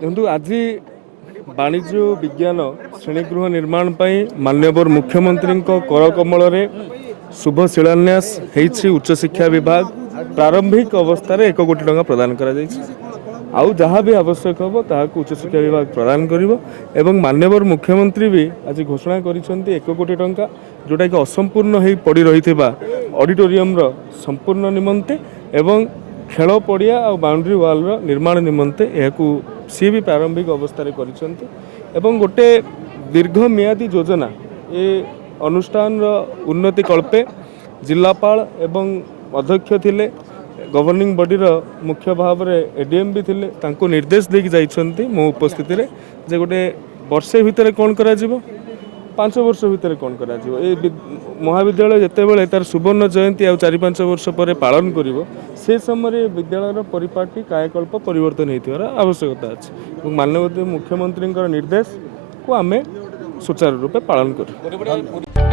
ଦେଖନ୍ତୁ ଆଜି ବାଣିଜ୍ୟ ବିଜ୍ଞାନ ଶ୍ରେଣୀଗୃହ ନିର୍ମାଣ ପାଇଁ ମାନ୍ୟବର ମୁଖ୍ୟମନ୍ତ୍ରୀଙ୍କ କରକମଳରେ ଶୁଭ ଶିଳାନ୍ୟାସ ହେଇଛି। ଉଚ୍ଚଶିକ୍ଷା ବିଭାଗ ପ୍ରାରମ୍ଭିକ ଅବସ୍ଥାରେ 1 କୋଟି ଟଙ୍କା ପ୍ରଦାନ କରାଯାଇଛି। ଆଉ ଯାହା ବି ଆବଶ୍ୟକ ହେବ ତାହାକୁ ଉଚ୍ଚଶିକ୍ଷା ବିଭାଗ ପ୍ରଦାନ କରିବ ଏବଂ ମାନ୍ୟବର ମୁଖ୍ୟମନ୍ତ୍ରୀ ବି ଆଜି ଘୋଷଣା କରିଛନ୍ତି 1 କୋଟି ଟଙ୍କା ଯେଉଁଟାକି ଅସମ୍ପୂର୍ଣ୍ଣ ହୋଇ ପଡ଼ି ରହିଥିବା ଅଡିଟୋରିୟମର ସମ୍ପୂର୍ଣ୍ଣ ନିମନ୍ତେ ଏବଂ ଖେଳ ପଡ଼ିଆ ଆଉ ବାଉଣ୍ଡ୍ରି ୱାଲ୍ର ନିର୍ମାଣ ନିମନ୍ତେ ଏହାକୁ ସିଏ ବି ପ୍ରାରମ୍ଭିକ ଅବସ୍ଥାରେ କରିଛନ୍ତି ଏବଂ ଗୋଟେ ଦୀର୍ଘମିଆଦୀ ଯୋଜନା ଏ ଅନୁଷ୍ଠାନର ଉନ୍ନତି କଳ୍ପେ ଜିଲ୍ଲାପାଳ ଏବଂ ଅଧ୍ୟକ୍ଷ ଥିଲେ ଗଭର୍ଣ୍ଣିଂ ବଡିର ମୁଖ୍ୟ ଭାବରେ ଏଡିଏମ୍ ବି ଥିଲେ ତାଙ୍କୁ ନିର୍ଦ୍ଦେଶ ଦେଇକି ଯାଇଛନ୍ତି ମୋ ଉପସ୍ଥିତିରେ ଯେ ଗୋଟେ ବର୍ଷେ ଭିତରେ କ'ଣ କରାଯିବ 5 ବର୍ଷ ଭିତରେ କ'ଣ କରାଯିବ। ଏ ମହାବିଦ୍ୟାଳୟ ଯେତେବେଳେ ତାର ସୁବର୍ଣ୍ଣ ଜୟନ୍ତୀ ଆଉ 4-5 ବର୍ଷ ପରେ ପାଳନ କରିବ ସେ ସମୟରେ ବିଦ୍ୟାଳୟର ପରିପାଟି କାୟକଳ୍ପ ପରିବର୍ତ୍ତନ ହୋଇଥିବାର ଆବଶ୍ୟକତା ଅଛି ଏବଂ ମାନ୍ୟବର ମୁଖ୍ୟମନ୍ତ୍ରୀଙ୍କର ନିର୍ଦ୍ଦେଶକୁ ଆମେ ସୁଚାରୁ ରୂପେ ପାଳନ କରୁ।